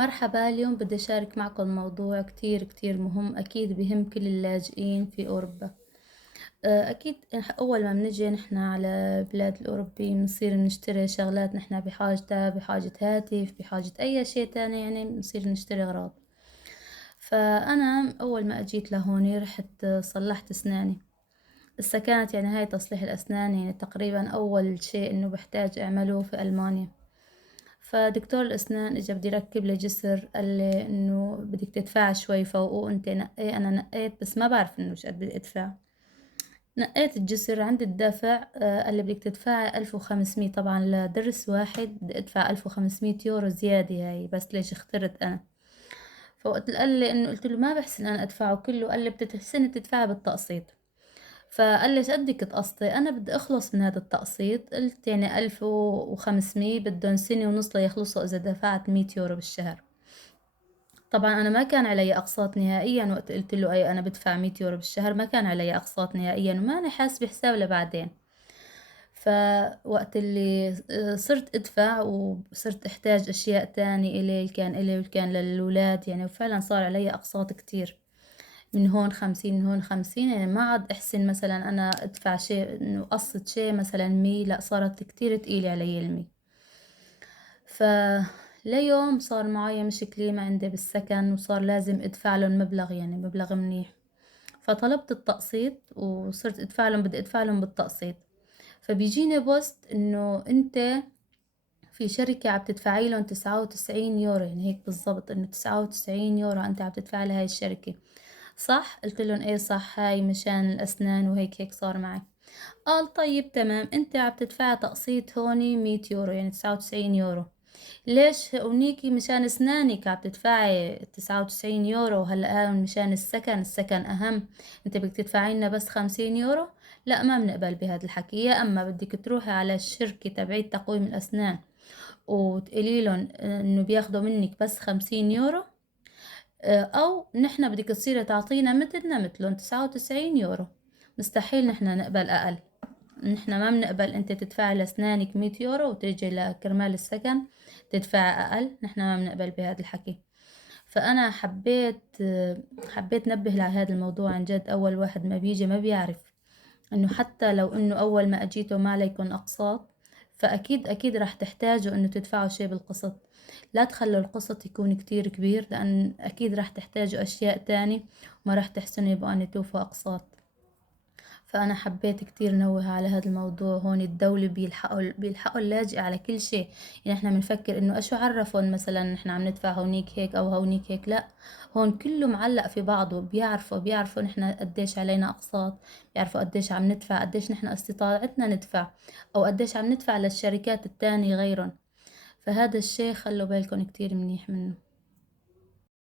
مرحبا، اليوم بدي أشارك معكم موضوع كتير كتير مهم، أكيد بهم كل اللاجئين في أوروبا. أكيد أول ما بنجي نحن على بلاد الأوروبيين بنصير نشتري شغلات نحن بحاجتها، بحاجة هاتف، بحاجة أي شيء تاني، يعني بنصير نشتري أغراض. فأنا أول ما أجيت لهوني رحت صلحت أسناني. كانت يعني هاي تصليح الأسنان يعني تقريبا أول شيء إنه بحتاج أعمله في ألمانيا. فدكتور الأسنان إجا بده يركب لي جسر، قال لي إنه بدك تدفع شوي فوقه وأنت نقي. أنا نقيت بس ما بعرف إنه إيش قد بدي أدفع. نقيت الجسر عند الدفع، قال لي بدك تدفعي 1500. طبعا لدرس واحد بدي أدفع 1500 يورو زيادة، هاي بس ليش اخترت أنا. فوقت قال لي إنه قلت له ما بحسن أنا أدفعه كله، قال لي بتحسني تدفعي بالتقسيط. فقال لي إيش قدك تقسطي؟ أنا بدي أخلص من هذا التقسيط. قلت يعني 1500 بدهم سنة ونص ليخلصوا إذا دفعت 100 يورو بالشهر. طبعا أنا ما كان علي أقساط نهائيا، وقت قلت له أي أنا بدفع 100 يورو بالشهر ما كان علي أقساط نهائيا، وما أنا حاسبة حساب لبعدين. فوقت اللي صرت أدفع وصرت أحتاج أشياء تانية إلي، كان إلي وكان للولاد يعني، وفعلا صار علي أقساط كتير. من هون 50 من هون 50، يعني ما عاد أحسن مثلا أنا أدفع شيء إنه قصة شيء مثلا 100، لا صارت كتير تقيلة علي المي. فليوم صار معي مشكلة ما عندي بالسكن، وصار لازم أدفع لهم مبلغ، يعني مبلغ منيح. فطلبت التقسيط وصرت أدفع لهم، بدي أدفع لهم بالتقسيط. فبيجيني بوست إنه أنت في شركة عم تدفعي لهم 99 يورو، يعني هيك بالضبط، إنه 99 يورو أنت عم تدفعي لهاي الشركة. صح؟ قلت لهم إيه صح، هاي مشان الأسنان وهيك هيك صار معي. قال طيب تمام، أنت عم تدفعي تقسيط هوني 100 يورو، يعني 99 يورو. ليش هونيكي مشان أسنانك عم تدفعي 99 يورو، هلأ هون مشان السكن أهم، أنت بدك تدفعي لنا بس 50 يورو؟ لا، ما بنقبل بهذا الحكي. يا أما بدك تروحي على الشركة تبعية تقويم الأسنان وتقولي لهم إنه بياخدوا منك بس 50 يورو، أو نحن بدك تصيري تعطينا مثلنا مثلهم 99 يورو. مستحيل نحن نقبل أقل. نحن ما بنقبل انت تدفعي لأسنانك 100 يورو وتيجي لكرمال السكن تدفعي أقل، نحن ما بنقبل بهذا الحكي. فأنا حبيت نبه على هذا الموضوع عن جد. أول واحد ما بيجي ما بيعرف إنه حتى لو إنه أول ما أجيتوا ما عليكم أقساط، فأكيد أكيد راح تحتاجوا إنه تدفعوا شيء بالقسط. لا تخلوا القسط يكون كتير كبير، لأن أكيد راح تحتاجوا أشياء تاني وما راح تحسنوا يبقى أن توفوا أقساط. فأنا حبيت كتير نوه على هذا الموضوع. هون الدولة بيلحقوا اللاجئ على كل شيء. يعني احنا بنفكر انه اشو عرفون مثلا احنا عم ندفع هونيك هيك او هونيك هيك، لا، هون كله معلق في بعضه. بيعرفوا نحن قديش علينا اقساط، بيعرفوا قديش عم ندفع، قديش نحن استطاعتنا ندفع، او قديش عم ندفع للشركات التانية غيرهم. فهذا الشيء خلوا بالكم كتير منيح منه.